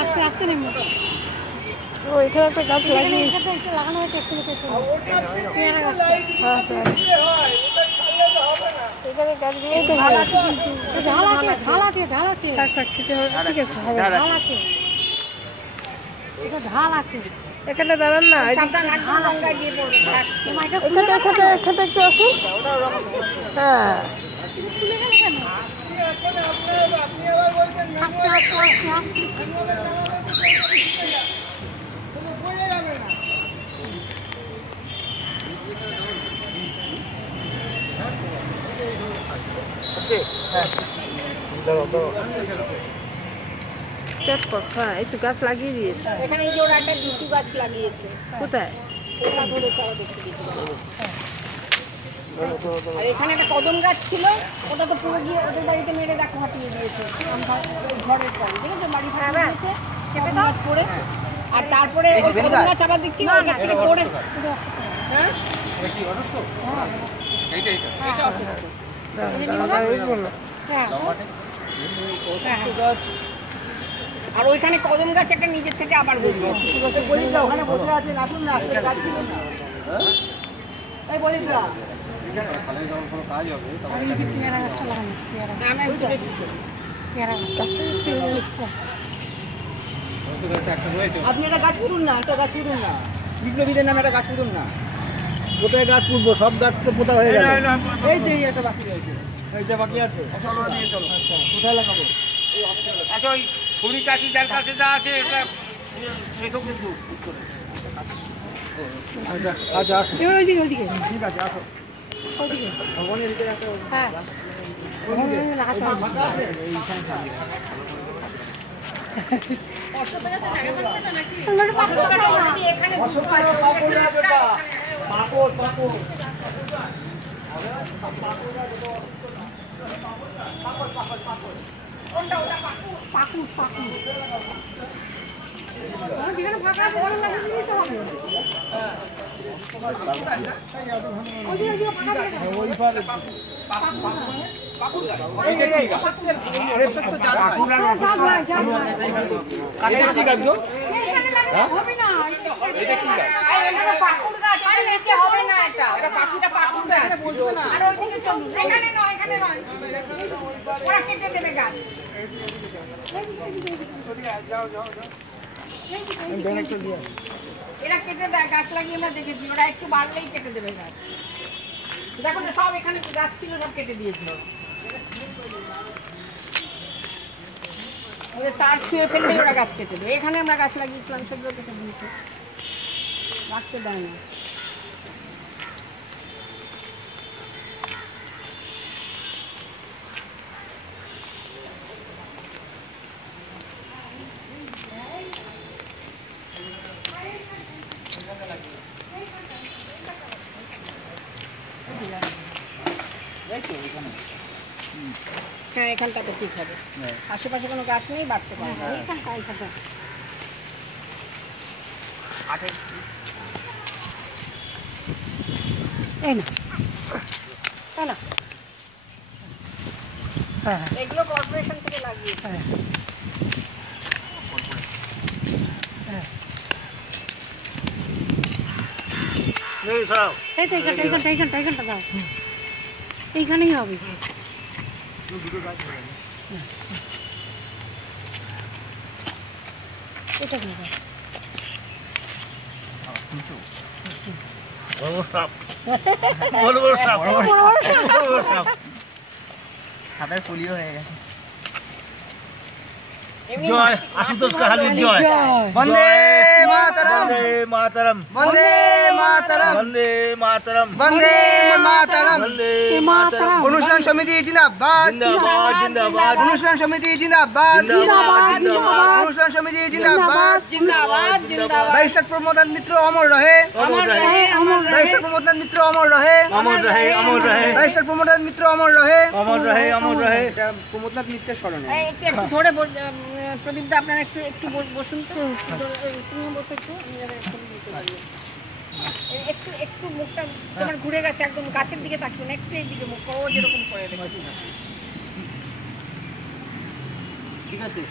আস্তে আস্তে নেমে ও এখানে একটা গাছ লাগিয়েছে লাগানো হয়েছে একটু পেয়ারা গাছ। আচ্ছা এখানে গাছগুলো তো ঢাল আছে কিন্তু ঢাল আছে ঢাল আছে ঢাল আছে থাক থাক কিছু ঠিক আছে হবে ঢাল আছে এটা ঢাল আছে এখানে দাঁড়ান না এখানে একটু আসুন হ্যাঁ আস্তে আস্তে আস্তে আস্তে একটু গাছ লাগিয়ে দিয়েছে এখানে এই যে ওরা একটা লিচু গাছ লাগিয়েছে কোথায় ওটা ধরেছে আবার দেখতে আর এখানে একটা কদম গাছ ছিল ওটা তো পুরো গিয়ে ওদের বাড়িতে মেরে দেখো হাঁটিয়ে দিয়েছে ঝড়ের পরে দেখেছো বাড়ি ভাড়া দিয়েছে কদম গাছ পড়ে আর তারপরে ওই কদম গাছ আবার দেখছি ওটা থেকে পড়ে হ্যাঁ আর ওইখানে কদম গাছ একটা নিজের থেকে আবার বলবো ওখানে বসে আছেন আসুন না গাছ কিনুন না এই বলি আপনি একটা গাছ পুতুন না একটা গাছ পুতুন না বিপ্লবীদের নামে একটা গাছ পুতুন না কোথায় গাছ পুতবো সব গাছ তো পোতা হয়ে গেল এই যে একটা বাকি রয়েছে এইটা বাকি আছে চলো আচ্ছা কোথায় লাগাবো আচ্ছা ওই ছুরি কাশি যার কাছে যা আছে এটা কিন্তু আচ্ছা আসো ওইদিকে ওইদিকে ঠিক আছে আসো ওইদিকে ভবনের ভিতরে একটা হ্যাঁ যেখানে ফাঁকা বড় লাগিয়ে দিতে হবে এরা কেটে দেয় গাছ লাগিয়ে আমরা দেখেছি ওরা একটু বাড়লেই কেটে দেবে গাছ দেখো না সব এখানে গাছ ছিল সব কেটে দিয়েছিল তার ছুঁয়ে ফেললে ওরা গাছ কেটে দেবে এখানে আমরা গাছ লাগিয়েছিলাম সেগুলো কেটে দিয়েছে রাখতে দেয় না হ্যাঁ এখানটা তো ঠিক হবে আশেপাশে কোনো গাছ নেই বাড়তে পারবে এই না তাই না এগুলো কর্পোরেশন থেকে লাগিয়েছে এইখানটা দাও এইখানেই হবে এটা কি হাতের পোলিও হয়ে গেছে জয় আশুতোষ কাহালির জয় বন্দে মাতরম মাতরম বন্দে মাতরম বন্দে মাতরম বন্দে মাতরম বন্দে মাতরম অনুষ্ঠান সমিতি জিন্দাবাদ জিন্দাবাদ জিন্দাবাদ অনুষ্ঠান সমিতি জিন্দাবাদ জিন্দাবাদ জিন্দাবাদ অনুষ্ঠান সমিতি জিন্দাবাদ জিন্দাবাদ জিন্দাবাদ ব্যারিস্টার প্রমোদন মিত্র অমর রহে অমর রহে অমর রহে ব্যারিস্টার প্রমোদন মিত্র অমর রহে অমর রহে অমর রহে ব্যারিস্টার প্রমোদন মিত্র অমর রহে অমর রহে অমর রহে এটা প্রমোদনাথ মিত্রের স্মরণে একটু ধরে প্রদীপদা আপনারা একটু বসুন তো তুমি বসে একটু একটু একটু মুখটা তোমার ঘুরে গেছে একদম গাছের দিকে তাকিয়ে একটু এইদিকে মুখ ও যেরকম করে দেখো ঠিক আছে।